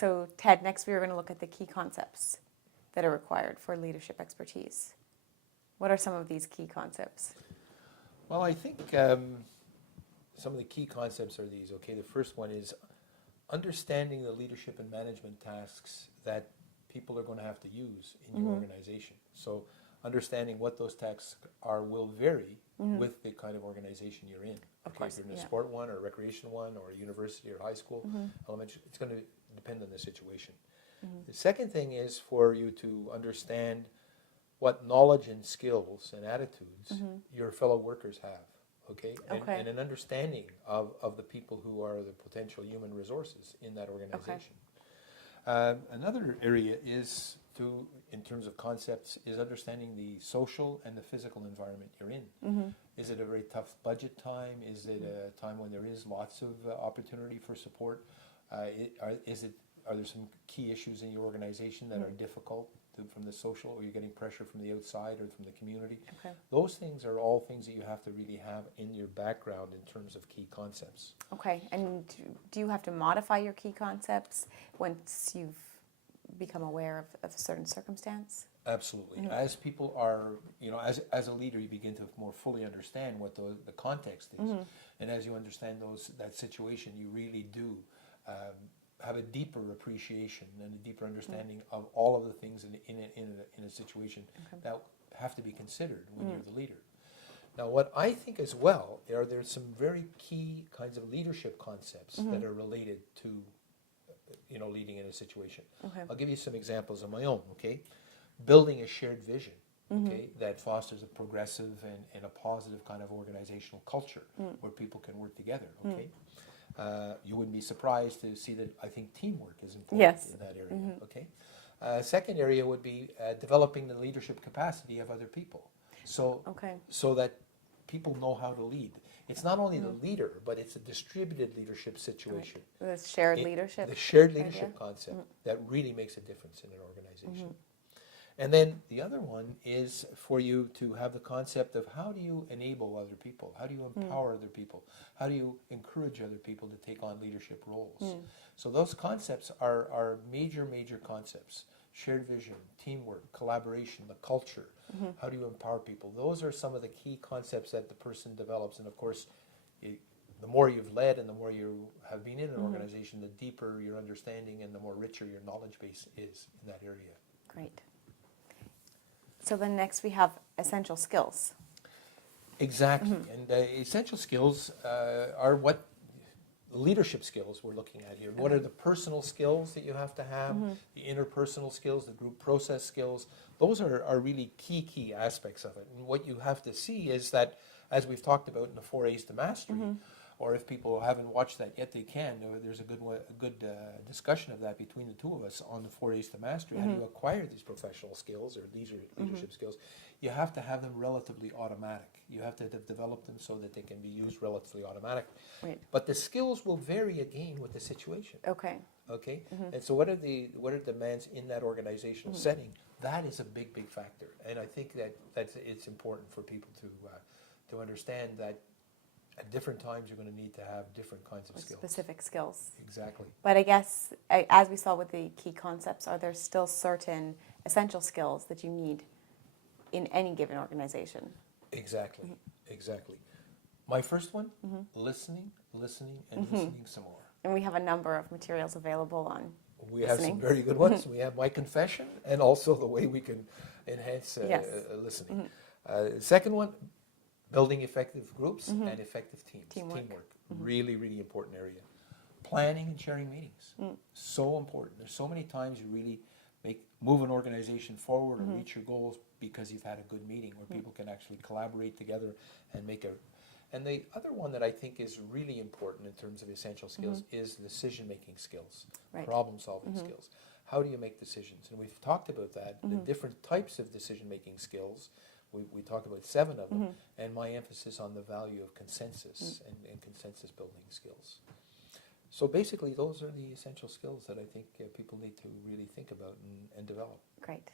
So Ted, next we are going to look at the key concepts that are required for leadership expertise. What are some of these key concepts? Well, I think some of the key concepts are these. Okay, the first one is understanding the leadership and management tasks that people are going to have to use in your organization. So understanding what those tasks are will vary with the kind of organization you're in. Of course, if you're in a yeah. sport one or a recreation one or a university or high school, elementary, it's going to depend on the situation. The second thing is for you to understand what knowledge and skills and attitudes your fellow workers have, okay? Okay. And an understanding of the people who are the potential human resources in that organization. Another area is in terms of concepts, is understanding the social and the physical environment you're in. Is it a very tough budget time? Is it a time when there is lots of opportunity for support? Are there some key issues in your organization that are difficult from the social, or you're getting pressure from the outside or from the community? Okay. Those things are all things that you have to really have in your background in terms of key concepts. Okay, and do you have to modify your key concepts once you've become aware of a certain circumstance? Absolutely. As people are, as a leader, you begin to more fully understand what the context is. And as you understand that situation, you really do have a deeper appreciation and a deeper understanding of all of the things in a situation that have to be considered when you're the leader. Now, what I think as well, there's some very key kinds of leadership concepts that are related to leading in a situation. Okay. I'll give you some examples of my own, okay? Building a shared vision, okay, that fosters a progressive and a positive kind of organizational culture where people can work together, okay? You wouldn't be surprised to see that I think teamwork is important in that area, okay? Second area would be developing the leadership capacity of other people. So that people know how to lead. It's not only the leader, but it's a distributed leadership situation. The shared leadership. The shared leadership concept that really makes a difference in an organization. And then the other one is for you to have the concept of how do you enable other people? How do you empower other people? How do you encourage other people to take on leadership roles? So those concepts are major, major concepts. Shared vision, teamwork, collaboration, the culture. How do you empower people? Those are some of the key concepts that the person develops. And of course, the more you've led and the more you have been in an organization, the deeper your understanding and the more richer your knowledge base is in that area. Great. So then next we have essential skills. Exactly. And essential skills are what leadership skills we're looking at here. What are the personal skills that you have to have, the interpersonal skills, the group process skills? Those are really key aspects of it. And what you have to see is that, as we've talked about in the 4 A's to Mastery, or if people haven't watched that yet, they can. There's a good discussion of that between the two of us on the 4 A's to Mastery. How do you acquire these professional skills or these leadership skills? You have to have them relatively automatic. You have to develop them so that they can be used relatively automatic. Right. But the skills will vary again with the situation. Okay. Okay? And so what are the demands in that organizational setting? That is a big factor. And I think it's important for people to understand that at different times you're going to need to have different kinds of skills. Specific skills. Exactly. But I guess, as we saw with the key concepts, are there still certain essential skills that you need in any given organization? Exactly. My first one, listening, and listening some more. And we have a number of materials available on We have some very good ones. We have My Confession and also the way we can enhance listening. Second one, building effective groups and effective teams. Teamwork. Really important area. Planning and sharing meetings. So important. There's so many times you really move an organization forward or reach your goals because you've had a good meeting where people can actually collaborate together and And the other one that I think is really important in terms of essential skills is decision-making skills, problem-solving skills. How do you make decisions? And we've talked about that, the different types of decision-making skills. We talked about 7 of them, and my emphasis on the value of consensus and consensus-building skills. So basically, those are the essential skills that I think people need to really think about and develop. Great.